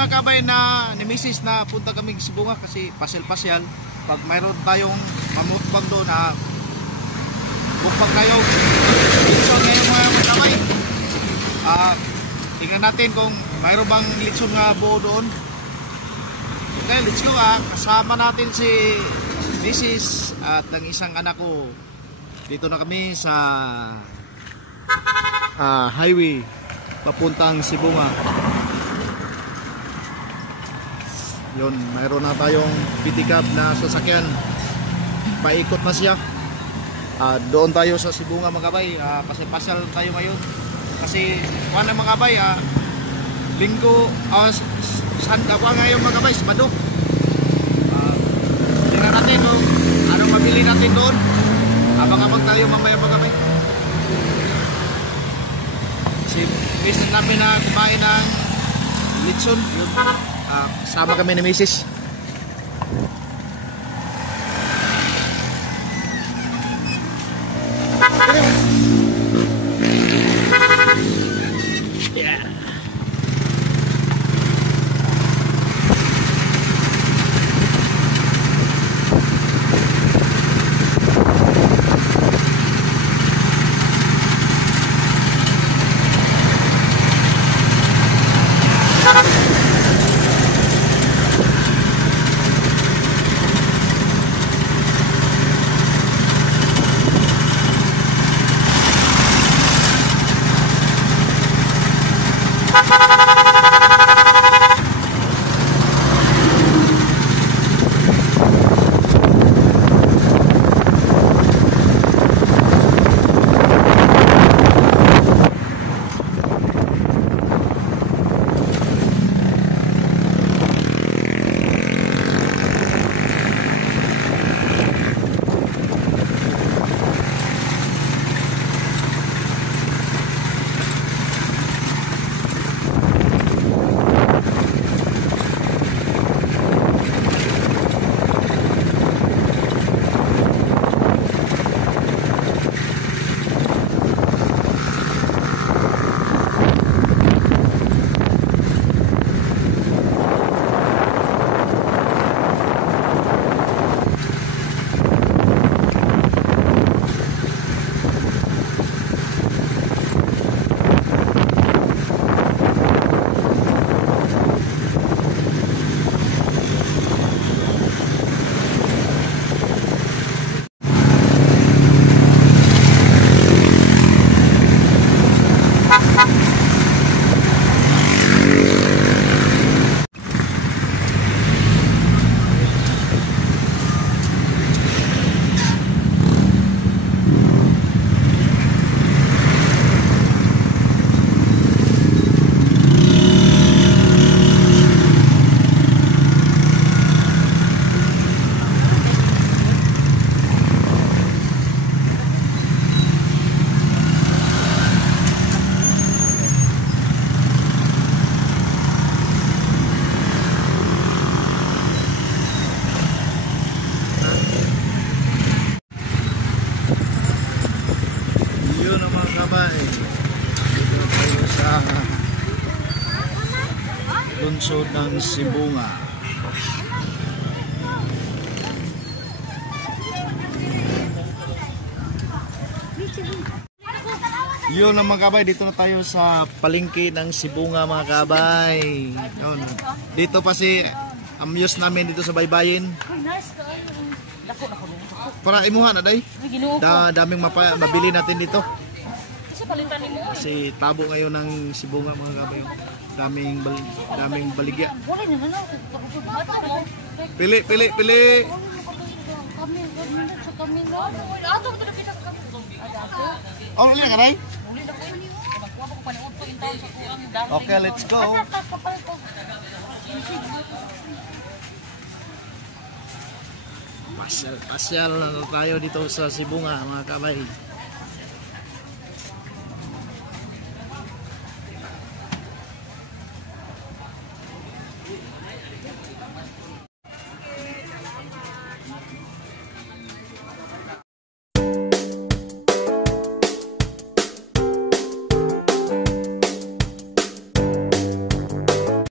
mga kabay na ni Mrs. na punta kami sa Sibunga kasi pasyal-pasyal. Pag mayroon tayong mamukbang doon na bukbang kayo litson ngayon mga kabay. Tingnan natin kung mayroon bang litson nga buo doon. Okay, let's go kasama natin si Mrs. at ang isang anak ko. Dito na kami sa highway papuntang Sibunga. Yun, mayroon na tayong pitikab na sasakyan. Paikot na siya. Doon tayo sa Sibunga mga kabay. Pasyal tayo ngayon. Kasi wala mga kabay, linggo, sanda ko ngayon mga kabay, Sabado. Tingnan natin kung anong mabili natin doon. Abang-abang tayo mamaya mga kabay. Kasi business namin na kumain ng litson. Yun. Sama kami ni Mrs. Yeah. Lungsod ng Sibunga. Yun ang mga kabay, dito na tayo sa palengke ng Sibunga mga kabay. Yun. Dito pa si amyos namin dito sa baybayin. Para imuha na day. Daming mabili natin dito. Kasi tabo ngayon ng Sibunga mga kabay. Daming baligya. Pili. Oh, uli na ka day? Okay, let's go. Pasyal na tayo dito sa Sibunga mga kabay.